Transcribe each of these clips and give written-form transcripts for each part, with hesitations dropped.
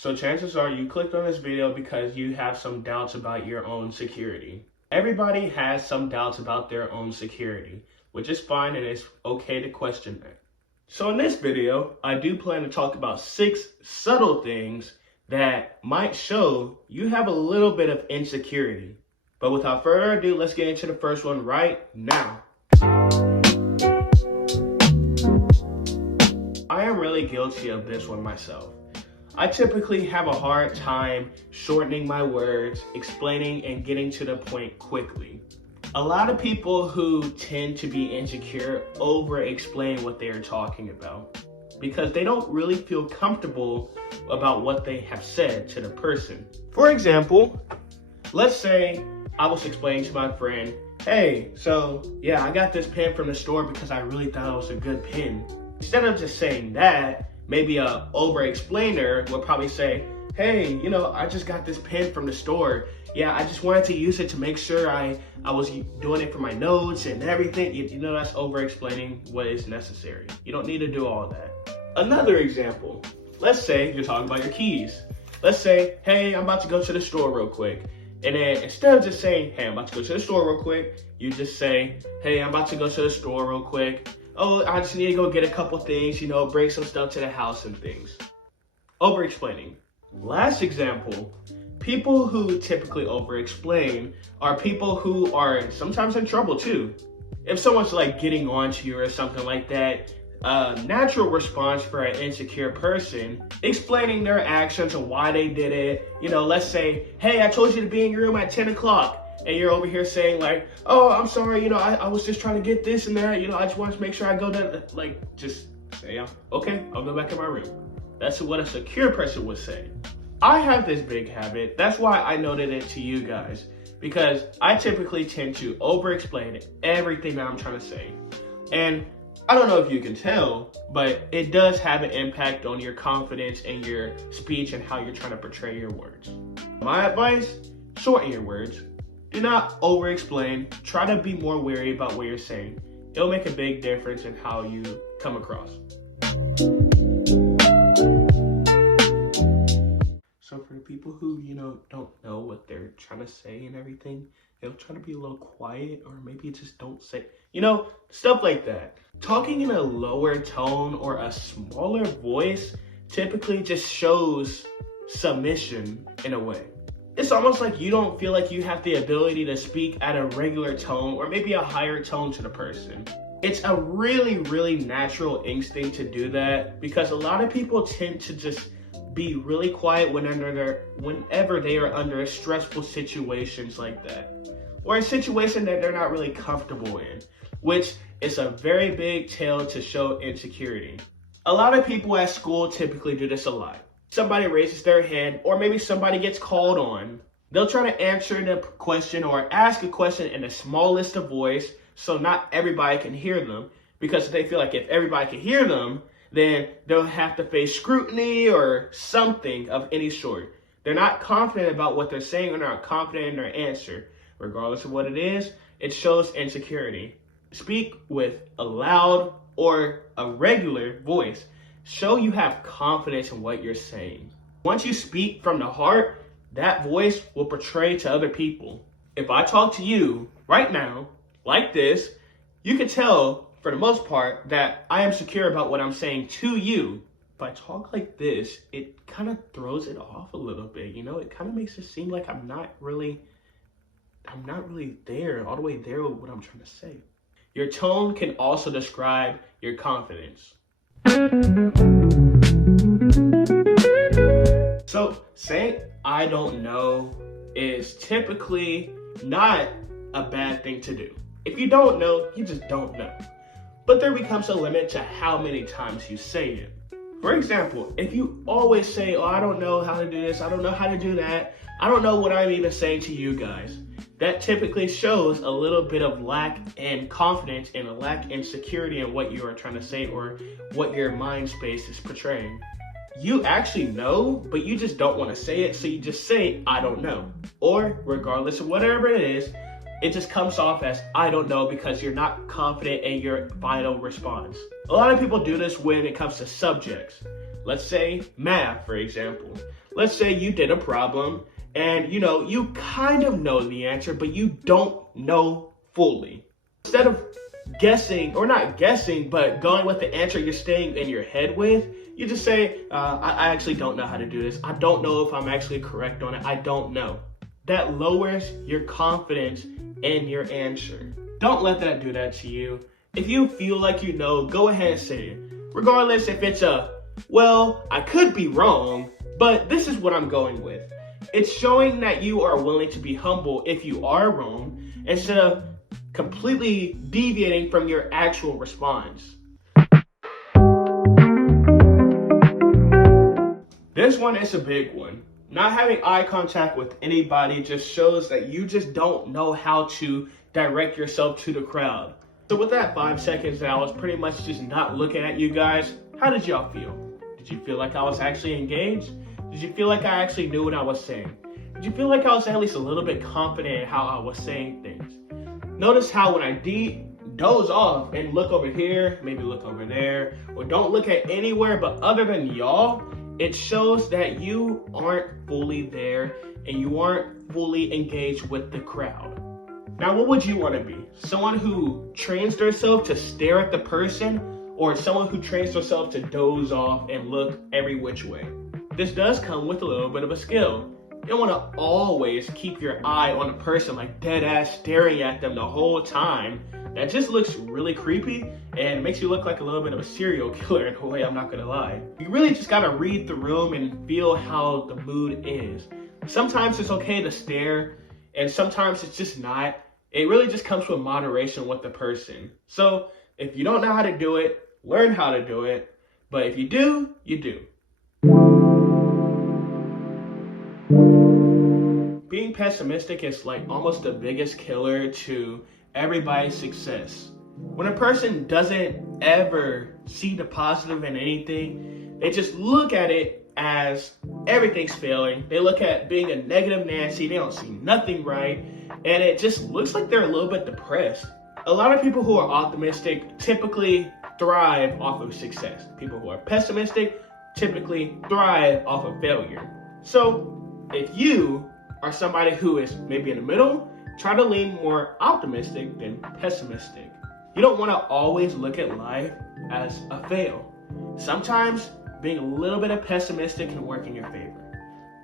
So chances are you clicked on this video because you have some doubts about your own security. Everybody has some doubts about their own security, which is fine and it's okay to question that. So in this video, I do plan to talk about 6 subtle things that might show you have a little bit of insecurity. But without further ado, let's get into the first one right now. I am really guilty of this one myself. I typically have a hard time shortening my words, explaining, and getting to the point quickly. A lot of people who tend to be insecure over-explain what they are talking about because they don't really feel comfortable about what they have said to the person. For example, let's say I was explaining to my friend, hey, so yeah, I got this pen from the store because I really thought it was a good pen. Instead of just saying that, maybe a over-explainer would probably say, hey, I just got this pen from the store. Yeah, I just wanted to use it to make sure I was doing it for my notes and everything. That's over-explaining what is necessary. You don't need to do all that. Another example, let's say you're talking about your keys. Let's say, hey, I'm about to go to the store real quick. And then instead of just saying, hey, I'm about to go to the store real quick, you just say, hey, I'm about to go to the store real quick. Oh, I just need to go get a couple things, bring some stuff to the house and things. Over-explaining. Last example, people who typically over-explain are people who are sometimes in trouble too. If someone's like getting on to you or something like that, a natural response for an insecure person, explaining their actions and why they did it. Let's say, hey, I told you to be in your room at 10 o'clock. And you're over here saying like, oh, I'm sorry, I was just trying to get this and that, I just wanted to make sure I go there. Like, just say, okay, I'll go back in my room. That's what a secure person would say. I have this big habit. That's why I noted it to you guys, because I typically tend to over-explain everything that I'm trying to say. And I don't know if you can tell, but it does have an impact on your confidence and your speech and how you're trying to portray your words. My advice, shorten your words. Do not over-explain. Try to be more wary about what you're saying. It'll make a big difference in how you come across. So for the people who, don't know what they're trying to say and everything, they'll try to be a little quiet or maybe just don't say, stuff like that. Talking in a lower tone or a smaller voice typically just shows submission in a way. It's almost like you don't feel like you have the ability to speak at a regular tone or maybe a higher tone to the person. It's a really, really natural instinct to do that because a lot of people tend to just be really quiet whenever they are under stressful situations like that, or a situation that they're not really comfortable in, which is a very big tell to show insecurity. A lot of people at school typically do this a lot. Somebody raises their hand or maybe somebody gets called on. They'll try to answer the question or ask a question in the smallest of voice so not everybody can hear them, because they feel like if everybody can hear them, then they'll have to face scrutiny or something of any sort. They're not confident about what they're saying or not confident in their answer. Regardless of what it is, it shows insecurity. Speak with a loud or a regular voice. Show you have confidence in what you're saying. Once you speak from the heart, that voice will portray to other people. If I talk to you right now, like this, you can tell for the most part that I am secure about what I'm saying to you. If I talk like this, it kind of throws it off a little bit, It kind of makes it seem like I'm not really there, all the way there with what I'm trying to say. Your tone can also describe your confidence. So saying I don't know is typically not a bad thing to do. If you don't know, you just don't know. But there becomes a limit to how many times you say it. For example, if you always say, oh, I don't know how to do this, I don't know how to do that, I don't know what I'm even saying to you guys, that typically shows a little bit of lack in confidence and a lack in security in what you are trying to say or what your mind space is portraying. You actually know, but you just don't want to say it, so you just say, I don't know. Or regardless of whatever it is, it just comes off as I don't know because you're not confident in your final response. A lot of people do this when it comes to subjects. Let's say math, for example. Let's say you did a problem and you kind of know the answer, but you don't know fully. Instead of guessing, or not guessing, but going with the answer you're staying in your head with, you just say, I actually don't know how to do this. I don't know if I'm actually correct on it. I don't know. That lowers your confidence in your answer. Don't let that do that to you. If you feel like you know, go ahead and say it. Regardless if it's well, I could be wrong, but this is what I'm going with. It's showing that you are willing to be humble if you are wrong, instead of completely deviating from your actual response. This one is a big one. Not having eye contact with anybody just shows that you just don't know how to direct yourself to the crowd. So with that 5 seconds that I was pretty much just not looking at you guys, how did y'all feel? Did you feel like I was actually engaged? Did you feel like I actually knew what I was saying? Did you feel like I was at least a little bit confident in how I was saying things? Notice how when I doze off and look over here, maybe look over there, or don't look at anywhere but other than y'all, it shows that you aren't fully there and you aren't fully engaged with the crowd. Now, what would you want to be? Someone who trains themselves to stare at the person, or someone who trains themselves to doze off and look every which way? This does come with a little bit of a skill. You don't want to always keep your eye on a person, like dead ass staring at them the whole time. That just looks really creepy and makes you look like a little bit of a serial killer in a way, I'm not gonna lie. You really just gotta read the room and feel how the mood is. Sometimes it's okay to stare and sometimes it's just not. It really just comes with moderation with the person. So if you don't know how to do it, learn how to do it. But if you do, you do. Being pessimistic is like almost the biggest killer to everybody's success. When a person doesn't ever see the positive in anything, they just look at it as everything's failing. They look at being a negative Nancy, they don't see nothing right, and it just looks like they're a little bit depressed. A lot of people who are optimistic typically thrive off of success. People who are pessimistic typically thrive off of failure. So if you are somebody who is maybe in the middle, try to lean more optimistic than pessimistic. You don't want to always look at life as a fail. Sometimes being a little bit of pessimistic can work in your favor.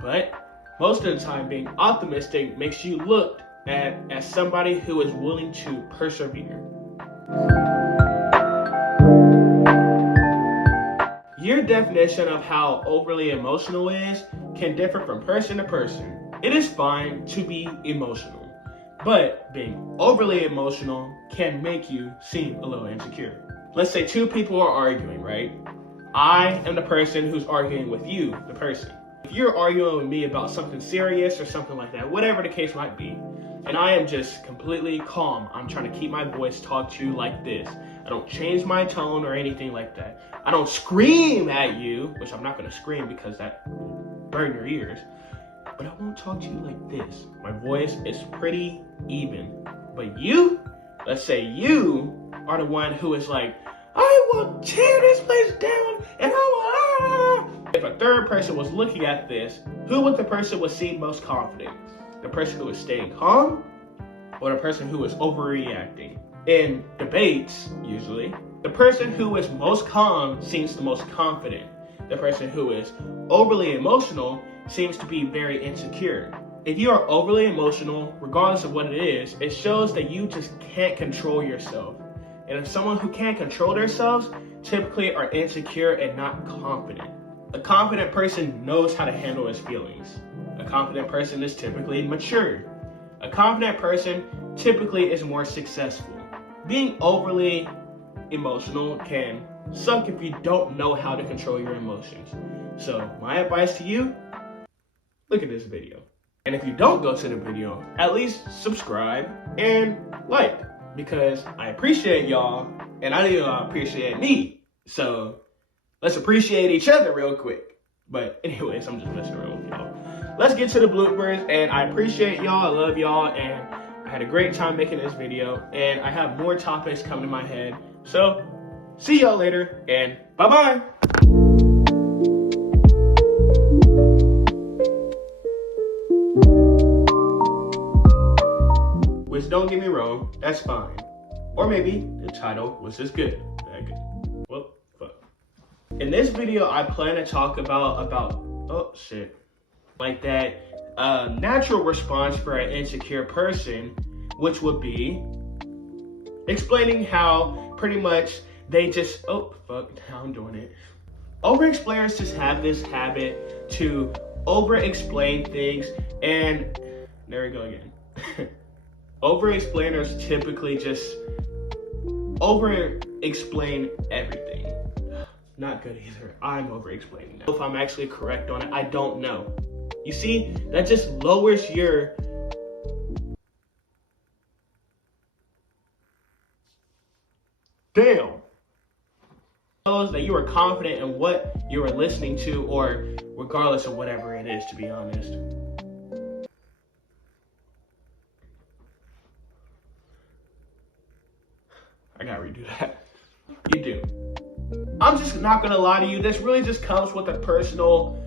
But most of the time, being optimistic makes you looked at as somebody who is willing to persevere. Your definition of how overly emotional is can differ from person to person. It is fine to be emotional, but being overly emotional can make you seem a little insecure. Let's say two people are arguing, right? I am the person who's arguing with you, the person. If you're arguing with me about something serious or something like that, whatever the case might be, and I am just completely calm, I'm trying to keep my voice, talk to you like this. I don't change my tone or anything like that. I don't scream at you, which I'm not gonna scream because that will burn your ears. But I won't talk to you like this. My voice is pretty even. But you, let's say you are the one who is like, I will tear this place down and I will. If a third person was looking at this, who would the person would seem most confident? The person who is staying calm or the person who is overreacting? In debates, usually, the person who is most calm seems the most confident. The person who is overly emotional seems to be very insecure. If you are overly emotional, regardless of what it is, it shows that you just can't control yourself. And if someone who can't control themselves typically are insecure and not confident. A confident person knows how to handle his feelings. A confident person is typically mature. A confident person typically is more successful. Being overly emotional can suck if you don't know how to control your emotions. So my advice to you, look at this video. And if you don't go to the video, at least subscribe and like, because I appreciate y'all and I know y'all appreciate me. So let's appreciate each other real quick. But anyways, I'm just messing around with y'all. Let's get to the bloopers, and I appreciate y'all, I love y'all, and I had a great time making this video, and I have more topics coming to my head. So see y'all later, and bye-bye. don't get me wrong, that's fine. Or maybe the title was just good. Well, fuck. In this video, I plan to talk about like that natural response for an insecure person, which would be explaining how pretty much they just, now I'm doing it. Overexplainers just have this habit to over-explain things, and there we go again. Overexplainers typically just over-explain everything. Not good either. I'm over-explaining now. If I'm actually correct on it, I don't know. You see, that just lowers your shows that you are confident in what you are listening to, or regardless of whatever it is, to be honest. I gotta redo that. You do. I'm just not gonna lie to you. This really just comes with a personal